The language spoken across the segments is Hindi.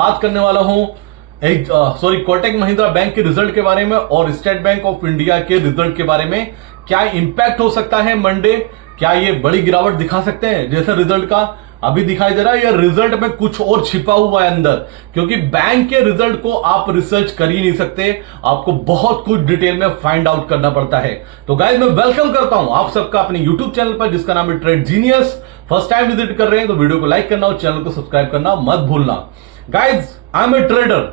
बात करने वाला हूं कोटक महिंद्रा बैंक के रिजल्ट के बारे में और स्टेट बैंक ऑफ इंडिया के रिजल्ट के बारे में। क्या इंपैक्ट हो सकता है मंडे, क्या ये बड़ी गिरावट दिखा सकते हैं जैसे रिजल्ट का अभी दिखाई दे रहा है, या रिजल्ट में कुछ और छिपा हुआ है अंदर? क्योंकि बैंक के रिजल्ट को आप रिसर्च कर ही नहीं सकते, आपको बहुत कुछ डिटेल में फाइंड आउट करना पड़ता है। तो गाइस मैं वेलकम करता हूं आप सबका अपने यूट्यूब चैनल पर जिसका नाम है trade genius. First time visit कर रहे हैं तो वीडियो को लाइक करना और चैनल को सब्सक्राइब करना मत भूलना। Guys I am a trader,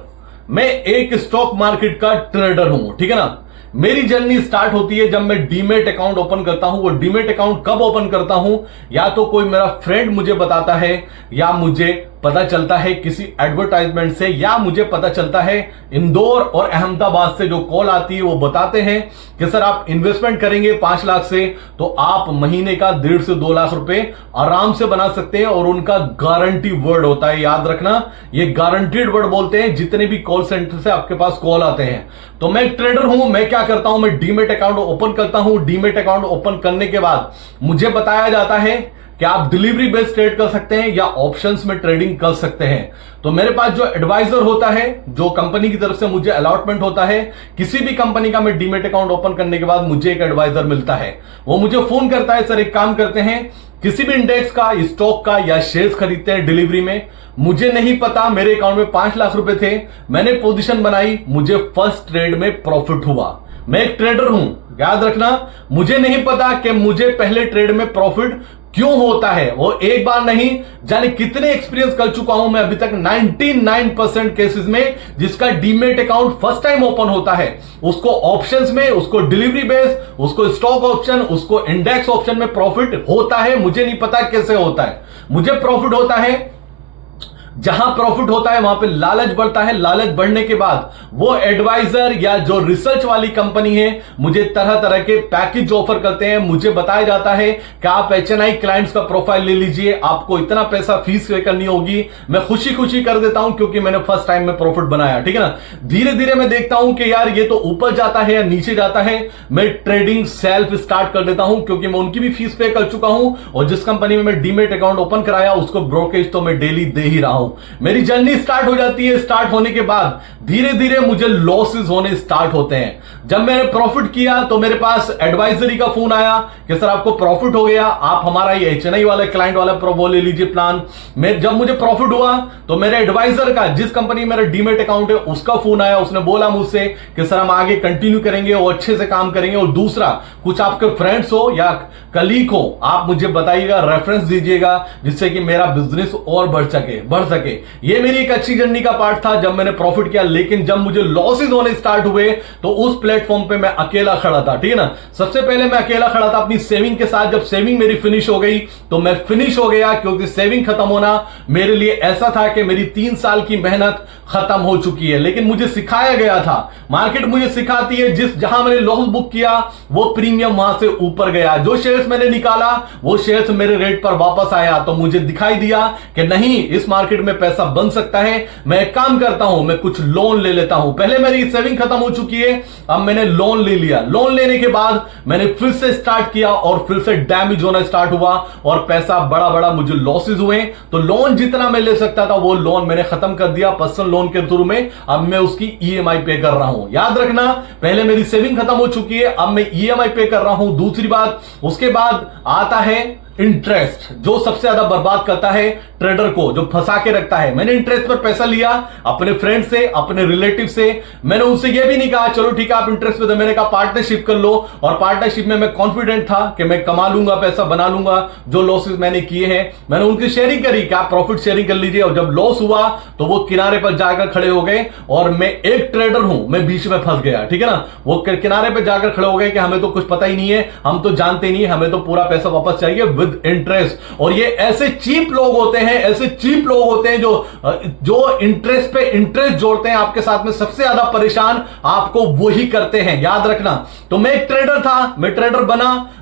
मैं एक स्टॉक मार्केट का ट्रेडर हूं, ठीक है ना। मेरी जर्नी स्टार्ट होती है जब मैं डीमेट अकाउंट ओपन करता हूं। वो डीमेट अकाउंट कब ओपन करता हूं, या तो कोई मेरा फ्रेंड मुझे बताता है, या मुझे पता चलता है किसी एडवर्टाइजमेंट से, या मुझे पता चलता है इंदौर और अहमदाबाद से जो कॉल आती है वो बताते हैं कि सर आप इन्वेस्टमेंट करेंगे 5 लाख से तो आप महीने का 1.5 से 2 लाख रुपए आराम से बना सकते हैं। और उनका गारंटी वर्ड होता है, याद रखना, ये गारंटीड वर्ड बोलते हैं जितने भी कॉल सेंटर से आपके पास कॉल आते हैं। तो मैं एक ट्रेडर हूं, मैं क्या करता हूं, मैं डीमेट अकाउंट ओपन करता हूं। डीमेट अकाउंट ओपन करने के बाद मुझे बताया जाता है कि आप डिलीवरी बेस्ड ट्रेड कर सकते हैं या ऑप्शंस में ट्रेडिंग कर सकते हैं। तो मेरे पास जो एडवाइजर होता है, जो कंपनी की तरफ से मुझे अलॉटमेंट होता है, किसी भी कंपनी का मैं डीमेट अकाउंट ओपन करने के बाद मुझे एक एडवाइजर मिलता है। वो मुझे फोन करता है, सर एक काम करते हैं, किसी भी इंडेक्स का, स्टॉक का या शेयर्स खरीदते हैं डिलीवरी में। मुझे नहीं पता, मेरे अकाउंट में 5 लाख रुपए थे, मैंने पोजीशन बनाई, मुझे फर्स्ट ट्रेड में प्रॉफिट हुआ। मैं एक ट्रेडर हूं, याद रखना, मुझे नहीं पता कि मुझे पहले ट्रेड में प्रॉफिट क्यों होता है। वो एक बार नहीं, जाने कितने एक्सपीरियंस कर चुका हूं मैं अभी तक 99% केसेस में जिसका demat account first time open होता है, उसको ऑप्शंस में, उसको डिलीवरी बेस, उसको स्टॉक ऑप्शन, उसको इंडेक्स ऑप्शन में प्रॉफिट होता है। मुझे नहीं पता कैसे होता है, मुझे प्रॉफिट होता है। जहां प्रॉफिट होता है वहां पे लालच बढ़ता है। लालच बढ़ने के बाद वो एडवाइजर या जो रिसर्च वाली कंपनी है मुझे तरह तरह के पैकेज ऑफर करते हैं। मुझे बताया जाता है कि आप HNI क्लाइंट्स का प्रोफाइल ले लीजिए, आपको इतना पैसा फीस पे करनी होगी। मैं खुशी खुशी कर देता हूं क्योंकि मैंने फर्स्ट टाइम में प्रॉफिट बनाया, ठीक है ना। धीरे धीरे मैं देखता हूं कि यार ये तो ऊपर जाता है या नीचे जाता है, मैं ट्रेडिंग सेल्फ स्टार्ट कर देता हूं क्योंकि मैं उनकी भी फीस पे कर चुका हूं और जिस कंपनी में मैं डीमेट अकाउंट ओपन कराया उसको ब्रोकरेज तो मैं डेली दे ही रहा हूं। मेरी जर्नी स्टार्ट हो जाती है। स्टार्ट होने के बाद धीरे धीरे मुझे लॉसेस होने स्टार्ट होते हैं। जब मैंने प्रॉफिट किया तो मेरे पास एडवाइजरी का फोन आया कि सर आपको प्रॉफिट हो गया, आप हमारा ये HNI वाला क्लाइंट वाला वो ले लीजिए प्लान। जब मुझे प्रॉफिट हुआ तो मेरे एडवाइजर का, जिस कंपनी में मेरा डीमेट अकाउंट है, उसका फोन आया। उसने बोला मुझसे कि सर हम आगे कंटिन्यू करेंगे और अच्छे से काम करेंगे, और दूसरा कुछ आपके फ्रेंड्स हो या कलीग हो, आप मुझे बताइएगा, रेफरेंस दीजिएगा जिससे कि मेरा बिजनेस और बढ़ सके। ये मेरी एक अच्छी जर्नी का पार्ट था जब मैंने प्रॉफिट किया। लेकिन जब मुझे लॉसेस होने स्टार्ट हुए तो उस प्लेटफॉर्म पे मैं अकेला खड़ा था, ठीक है ना। सबसे पहले मैं अकेला खड़ा था अपनी सेविंग के साथ। जब सेविंग मेरी फिनिश हो गई तो मैं फिनिश हो गया, क्योंकि सेविंग खत्म होना मेरे लिए ऐसा था कि मेरी 3 साल की मेहनत खत्म हो चुकी है। लेकिन मुझे सिखाया गया था, मार्केट मुझे सिखाती है, जहां मैंने लॉस बुक किया वो प्रीमियम वहां से ऊपर गया। जो शेयर्स मैंने निकाला वो शेयर्स मेरे रेट पर वापस आया। तो मुझे दिखाई दिया कि नहीं, इस मार्केट में पैसा बन सकता है। मैं एक काम करता हूं, मैं कुछ लोन ले लेता हूं। पहले मेरी सेविंग खत्म हो चुकी है, अब मैंने लोन ले लिया। लोन लेने के बाद मैंने फिर से स्टार्ट किया और फिर से डैमेज होना स्टार्ट हुआ और पैसा बड़ा मुझे लॉसेस हुए। तो लोन जितना मैं ले सकता था वो लोन मैंने खत्म कर दिया पर्सनल लोन के थ्रू में। अब मैं उसकी EMI पे कर रहा हूं। याद रखना, पहले मेरी सेविंग खत्म हो चुकी है, अब मैं EMI पे कर रहा हूं। दूसरी बात, उसके बाद आता है इंटरेस्ट, जो सबसे ज्यादा बर्बाद करता है ट्रेडर को, जो फंसा के रखता है। मैंने इंटरेस्ट पर पैसा लिया अपने फ्रेंड से, अपने रिलेटिव से। मैंने उनसे यह भी नहीं कहा चलो ठीक है आप इंटरेस्ट पे दो, मैंने कहा पार्टनरशिप कर लो। और पार्टनरशिप में मैं कॉन्फिडेंट था कि मैं कमा लूंगा, पैसा बना लूंगा। जो लॉसेस मैंने किए हैं मैंने उनकी शेयरिंग करी कि आप प्रॉफिट शेयरिंग कर लीजिए। और जब लॉस हुआ तो वो किनारे पर जाकर खड़े हो गए और मैं एक ट्रेडर हूं, मैं बीच में फंस गया, ठीक है ना। वो किनारे पर जाकर खड़े हो गए कि हमें तो कुछ पता ही नहीं है, हम तो जानते नहीं, हमें तो पूरा पैसा वापस चाहिए इंटरेस्ट। और ये ऐसे चीप लोग होते हैं, जो इंटरेस्ट पे इंटरेस्ट जोड़ते हैं आपके साथ में। सबसे ज्यादा परेशान आपको वही करते हैं, याद रखना। तो मैं एक ट्रेडर था, मैं ट्रेडर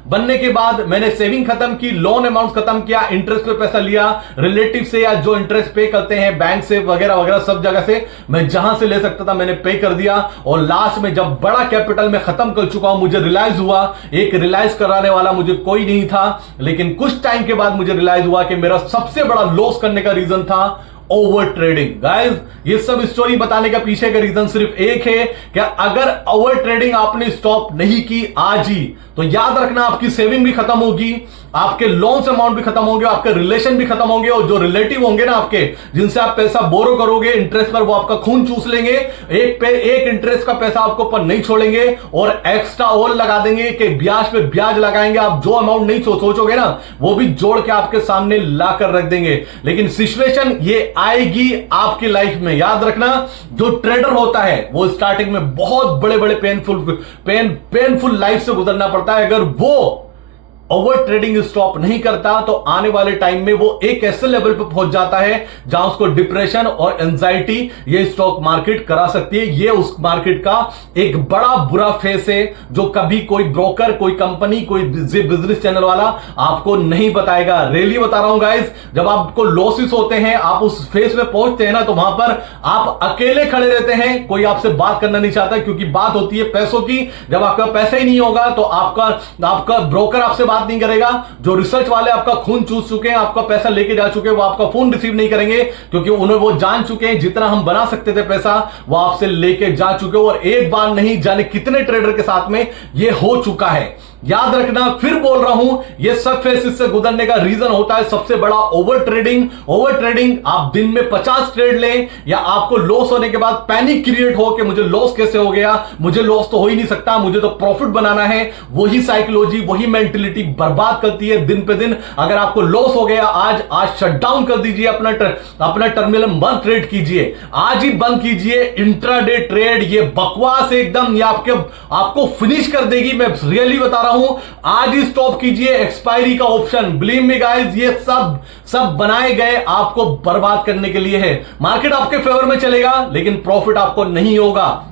बनने के बाद मैंने सेविंग खत्म की, लोन अमाउंट खत्म किया, इंटरेस्ट पे पैसा लिया रिलेटिव से या जो इंटरेस्ट पे करते हैं बैंक से वगैरह वगैरह, सब जगह से मैं जहां से ले सकता था मैंने पे कर दिया। और लास्ट में जब बड़ा कैपिटल में खत्म कर चुका हूं, मुझे रियलाइज हुआ, एक रियलाइज कराने वाला मुझे कोई नहीं था। लेकिन कुछ टाइम के बाद मुझे रियलाइज हुआ कि मेरा सबसे बड़ा लॉस करने का रीजन था ओवर ट्रेडिंग। गाइस ये सब स्टोरी बताने का पीछे का रीजन सिर्फ एक है कि अगर ओवर ट्रेडिंग आपने स्टॉप नहीं की आज ही, तो याद रखना आपकी सेविंग भी खत्म होगी, आपके लोन्स अमाउंट भी खत्म होंगे, आपके रिलेशन भी खत्म होंगे, और जो रिलेटिव होंगे ना आपके, जिनसे आप पैसा बोरो करोगे इंटरेस्ट पर, वो आपका खून चूस लेंगे। एक पे एक इंटरेस्ट का पैसा आपको पर नहीं छोड़ेंगे और एक्स्ट्रा और लगा देंगे कि ब्याज पे ब्याज लगाएंगे। आप जो अमाउंट नहीं सोचोगे ना, वो भी जोड़ के आपके सामने लाकर रख देंगे। लेकिन सिचुएशन ये आएगी आपकी लाइफ में, याद रखना। जो ट्रेडर होता है वो स्टार्टिंग में बहुत बड़े बड़े पेनफुल लाइफ से गुजरना पड़ता है। अगर वो ओवर ट्रेडिंग स्टॉप नहीं करता तो आने वाले टाइम में वो एक ऐसे लेवल पर पहुंच जाता है जहां उसको डिप्रेशन और एंजाइटी ये स्टॉक मार्केट करा सकती है। ये उस मार्केट का एक बड़ा बुरा फेस है जो कभी कोई ब्रोकर, कोई कंपनी, कोई बिजनेस चैनल वाला आपको नहीं बताएगा। रियली बता रहा हूं गाइस, जब आपको लॉसेस होते हैं, आप उस फेस में पहुंचते हैं ना, तो वहां पर आप अकेले खड़े रहते हैं, कोई आपसे बात करना नहीं चाहता, क्योंकि बात होती है पैसों की। जब आपका पैसा ही नहीं होगा तो आपका ब्रोकर आपसे बात नहीं करेगा। जो रिसर्च वाले आपका खून चूस चुके हैं, आपका पैसा लेके जा चुके हैं, वो आपका फोन रिसीव नहीं करेंगे, क्योंकि उन्हें वो जान चुके हैं जितना हम बना सकते थे पैसा वो आपसे लेके जा चुके हो। और एक बार नहीं जाने कितने ट्रेडर के साथ में ये हो चुका है। याद रखना, फिर बोल रहा हूं, ये सब फेसिस से गुजरने का रीजन होता है सबसे बड़ा ओवर ट्रेडिंग। ओवर ट्रेडिंग, आप दिन में 50 ट्रेड लें या आपको लॉस होने के बाद पैनिक क्रिएट हो कि मुझे लॉस कैसे हो गया, मुझे लॉस तो हो ही नहीं सकता, मुझे तो प्रॉफिट बनाना है। वही साइकोलॉजी, वही मेंटेलिटी बर्बाद करती है दिन पे दिन। अगर आपको लॉस हो गया आज शट डाउन कर दीजिए, अपना टर्मिनल बंद ट्रेड कीजिए, आज ही बंद कीजिए इंट्राडे ट्रेड। ये बकवास एकदम, ये आपको फिनिश कर देगी। मैं रियली बता रहा हूं, आज ही स्टॉप कीजिए एक्सपायरी का ऑप्शन। बिलीव मी गाइस, ये सब बनाए गए आपको बर्बाद करने के लिए है। मार्केट आपके फेवर में चलेगा लेकिन प्रॉफिट आपको नहीं होगा।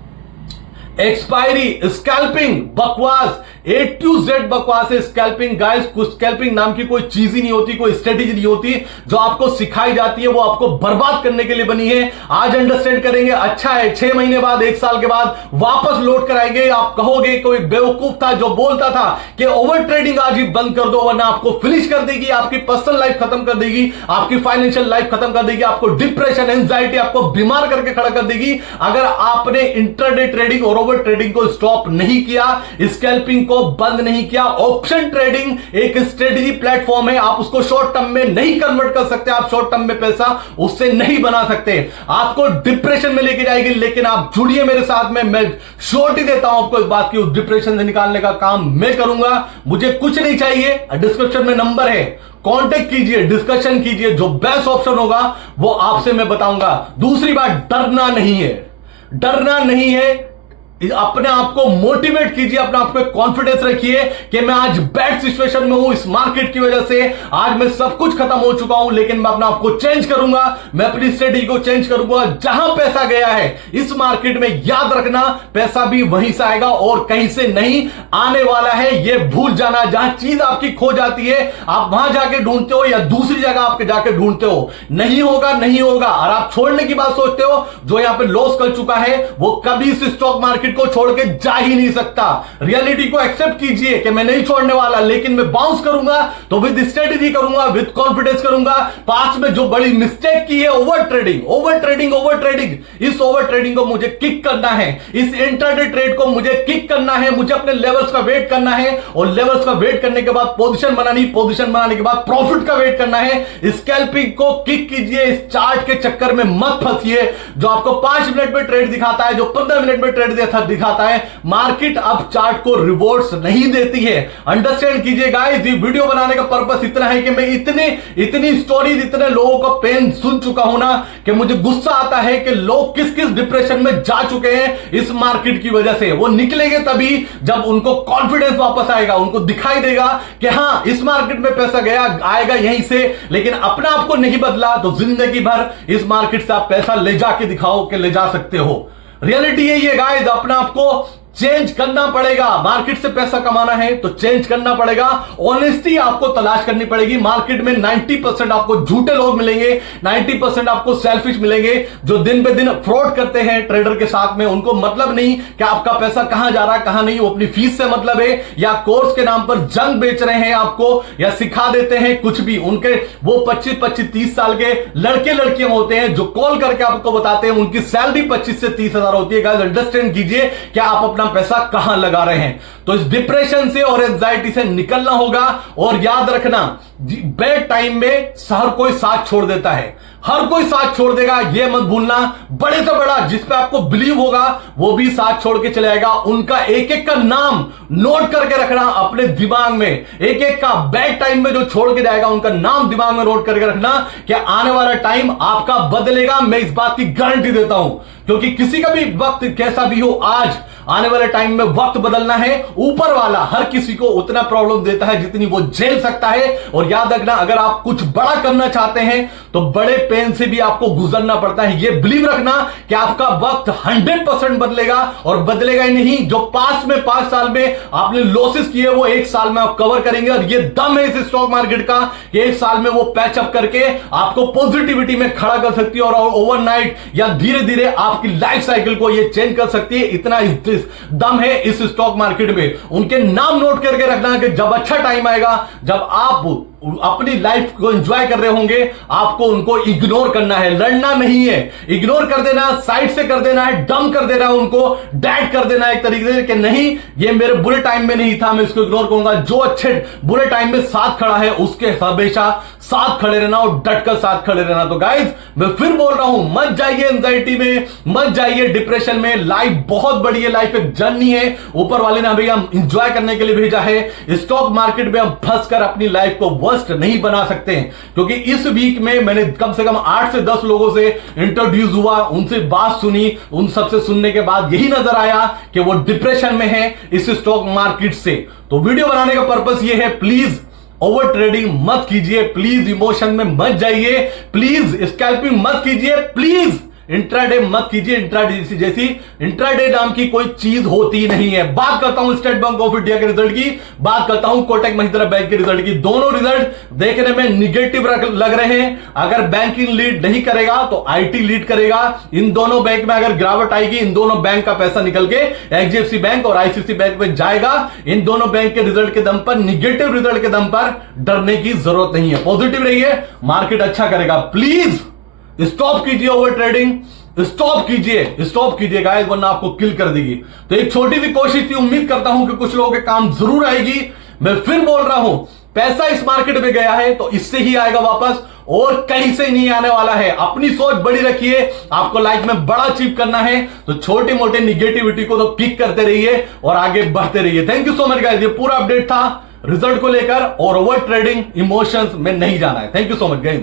एक्सपायरी, स्कैल्पिंग, बकवास, A to Z बकवास है स्कैल्पिंग। गाइस कुछ स्कैल्पिंग नाम की कोई चीज ही नहीं होती, कोई स्ट्रेटेजी नहीं होती जो आपको सिखाई जाती है, वो आपको बर्बाद करने के लिए बनी है। आज अंडरस्टैंड करेंगे, अच्छा है, 6 महीने बाद, 1 साल के बाद वापस लौट कर आएंगे। आप कहोगे कोई बेवकूफ था जो बोलता था कि ओवर ट्रेडिंग आज ही बंद कर दो वरना आपको फिनिश कर देगी, आपकी पर्सनल लाइफ खत्म कर देगी, आपकी फाइनेंशियल लाइफ खत्म कर देगी, आपको डिप्रेशन, एंजाइटी, आपको बीमार करके खड़ा कर देगी। अगर आपने इंट्राडे ट्रेडिंग और ओवर ट्रेडिंग को स्टॉप नहीं किया, स्कैल्पिंग को बंद नहीं किया। ऑप्शन ट्रेडिंग एक स्ट्रेटेजी प्लेटफॉर्म है, आप उसको शॉर्ट टर्म में नहीं कन्वर्ट कर सकते, आप शॉर्ट टर्म में पैसा उससे नहीं बना सकते, आपको डिप्रेशन में लेके जाएगी। लेकिन आप जुड़िए मेरे साथ में, मैं श्योरिटी देता हूं आपको इस बात की, उस डिप्रेशन से निकालने का काम मैं करूंगा। मुझे कुछ नहीं चाहिए, डिस्क्रिप्शन में नंबर है, कांटेक्ट कीजिए, डिस्कशन कीजिए, जो बेस्ट ऑप्शन होगा वो आपसे मैं बताऊंगा। दूसरी बात, डरना नहीं है, डरना नहीं है। अपने आप को मोटिवेट कीजिए, अपने आप को कॉन्फिडेंस रखिए कि मैं आज बैड सिचुएशन में हूं इस मार्केट की वजह से, आज मैं सब कुछ खत्म हो चुका हूं, लेकिन मैं अपने आप को चेंज करूंगा, मैं अपनी स्ट्रेटेजी को चेंज करूंगा। जहां पैसा गया है इस मार्केट में, याद रखना पैसा भी वहीं से आएगा और कहीं से नहीं आने वाला है, यह भूल जाना। जहां चीज आपकी खो जाती है आप वहां जाके ढूंढते हो या दूसरी जगह आपके जाके ढूंढते हो, नहीं होगा, नहीं होगा। और आप छोड़ने की बात सोचते हो, जो यहां पे लॉस कर चुका है वो कभी इस स्टॉक मार्केट को छोड़ के जा ही नहीं सकता। रियलिटी को एक्सेप्ट कीजिए कि मैं नहीं छोड़ने वाला, लेकिन मैं बाउंस करूंगा तो विद स्ट्रेटेजी करूंगा, विद कॉन्फिडेंस करूंगा। पास्ट में जो बड़ी मिस्टेक की है, over trading, over trading, over trading, इस ओवर ट्रेडिंग को मुझे किक करना है, इस इंट्राडे ट्रेड को मुझे किक करना है, मुझे अपने लेवल्स का वेट करना है और लेवल्स का वेट करने के बाद पोजीशन बनानी, पोजीशन बनाने के बाद प्रॉफिट का वेट करना है। स्कैल्पिंग को किक कीजिए, इस चार्ट के चक्कर में मत फंसिए जो आपको 5 मिनट में ट्रेड दिखाता है, जो 15 मिनट में ट्रेड दिखाता है। मार्केट अब चार्ट को रिवॉर्ड्स नहीं देती है, अंडरस्टैंड कीजिए गाइस। ये वीडियो बनाने का पर्पस इतना है कि मैं इतनी स्टोरीज, इतने लोगों का पेन सुन चुका हूं ना कि मुझे गुस्सा आता है कि लोग किस किस डिप्रेशन में जा चुके हैं इस मार्केट की वजह से। वो निकलेंगे तभी जब उनको कॉन्फिडेंस वापस आएगा, उनको दिखाई देगा कि हां इस मार्केट में पैसा गया आएगा यहीं से, लेकिन अपने आप को नहीं बदला तो जिंदगी भर इस मार्केट से आप पैसा ले जाके दिखाओ कि ले जा सकते हो। रियलिटी यही है गाइस, अपने आप को चेंज करना पड़ेगा। मार्केट से पैसा कमाना है तो चेंज करना पड़ेगा। ऑनेस्टी आपको तलाश करनी पड़ेगी। मार्केट में 90% आपको झूठे लोग मिलेंगे, 90% आपको सेल्फिश मिलेंगे जो दिन पे दिन फ्रॉड करते हैं ट्रेडर के साथ में। उनको मतलब नहीं कि आपका पैसा कहां जा रहा है कहां नहीं, वो अपनी फीस से मतलब है, या कोर्स के नाम पर जंग बेच रहे हैं आपको, या सिखा देते हैं कुछ भी। उनके वो 25-30 साल के लड़के लड़कियां होते हैं जो कॉल करके आपको बताते हैं उनकी सैलरी 25 से 30 हजार होती है। गाइस अंडरस्टैंड कीजिए कि आप अपना पैसा कहां लगा रहे हैं। तो इस डिप्रेशन से और एंजाइटी से निकलना होगा। और याद रखना, बैड टाइम में हर कोई साथ छोड़ देता है, हर कोई साथ छोड़ देगा, यह मत भूलना। बड़े से बड़ा जिस पे आपको बिलीव होगा वो भी साथ छोड़ के चले जाएगा। उनका एक एक का नाम नोट करके रखना अपने दिमाग में। एक एक का बैड टाइम में जो छोड़ के जाएगा उनका नाम दिमाग में नोट करके रखना कि आने वाला टाइम आपका बदलेगा। मैं इस बात की गारंटी देता हूं, क्योंकि किसी का भी वक्त कैसा भी हो, आज आने वाले टाइम में वक्त बदलना है। ऊपर वाला हर किसी को उतना प्रॉब्लम देता है जितनी वो झेल सकता है। और याद रखना, अगर आप कुछ बड़ा करना चाहते हैं तो बड़े पेन से भी आपको गुजरना पड़ता है। ये बिलीव रखना कि आपका वक्त 100% बदलेगा। और बदलेगा ही नहीं, जो पास में 5 साल में आपने लॉसेस किए वो 1 साल में आप कवर करेंगे। और ये दम है इस स्टॉक मार्केट का, 1 साल में वो पैचअप करके आपको पॉजिटिविटी में खड़ा कर सकती है। और ओवरनाइट या धीरे धीरे आपकी लाइफ साइकिल को ये चेंज कर सकती है। इतना दम है इस स्टॉक मार्केट में। उनके नाम नोट करके रखना कि जब अच्छा टाइम आएगा, जब आप अपनी लाइफ को एंजॉय कर रहे होंगे, आपको उनको इग्नोर करना है, लड़ना नहीं है। इग्नोर कर देना, साइड से कर देना है, डम कर देना है, उनको डेड कर देना है एक तरीके से कि नहीं ये मेरे बुरे टाइम में नहीं था, मैं इसको इग्नोर करूंगा। जो अच्छे बुरे टाइम में साथ खड़ा है उसके हमेशा साथ खड़े रहना और डट कर साथ खड़े रहना। तो गाइज मैं फिर बोल रहा हूं, मत जाइए एंजाइटी में, मत जाइए डिप्रेशन में। लाइफ बहुत बड़ी है, लाइफ एक जर्नी है। ऊपर वाले ने हमें हम इंजॉय करने के लिए भेजा है। स्टॉक मार्केट में हम फंस कर अपनी लाइफ को वर्स्ट नहीं बना सकते हैं। क्योंकि इस वीक में मैंने कम से कम 8 से 10 लोगों से इंट्रोड्यूस हुआ, उनसे बात सुनी, उन सबसे सुनने के बाद यही नजर आया कि वो डिप्रेशन में है इस स्टॉक मार्केट से। तो वीडियो बनाने का पर्पस ये है, प्लीज ओवर ट्रेडिंग मत कीजिए, प्लीज इमोशन में मत जाइए, प्लीज स्कैल्पिंग मत कीजिए, प्लीज इंट्राडे मत कीजिए। इंट्राडे नाम की कोई चीज होती नहीं है। बात करता हूं स्टेट बैंक ऑफ इंडिया के रिजल्ट की, बात करता हूं कोटक महिंद्रा बैंक के रिजल्ट की। दोनों रिजल्ट देखने में निगेटिव लग रहे हैं। अगर बैंकिंग लीड नहीं करेगा तो आईटी लीड करेगा। इन दोनों बैंक में अगर गिरावट आएगी, इन दोनों बैंक का पैसा निकल के एचडीएफसी बैंक और आईसीआईसी बैंक में जाएगा। इन दोनों बैंक के रिजल्ट के दम पर, निगेटिव रिजल्ट के दम पर डरने की जरूरत नहीं है। पॉजिटिव रहिए, मार्केट अच्छा करेगा। प्लीज स्टॉप कीजिए ओवर ट्रेडिंग, स्टॉप कीजिए गाइस, वरना आपको किल कर देगी। तो एक छोटी सी कोशिश थी, उम्मीद करता हूं कि कुछ लोगों के काम जरूर आएगी। मैं फिर बोल रहा हूं, पैसा इस मार्केट में गया है तो इससे ही आएगा वापस, और कहीं से नहीं आने वाला है। अपनी सोच बड़ी रखिए। आपको लाइफ में बड़ा अचीव करना है तो छोटे मोटे निगेटिविटी को तो किक करते रहिए और आगे बढ़ते रहिए। Thank you so much guys, ये पूरा अपडेट था रिजल्ट को लेकर, और ओवर ट्रेडिंग इमोशंस में नहीं जाना है। Thank you so much guys.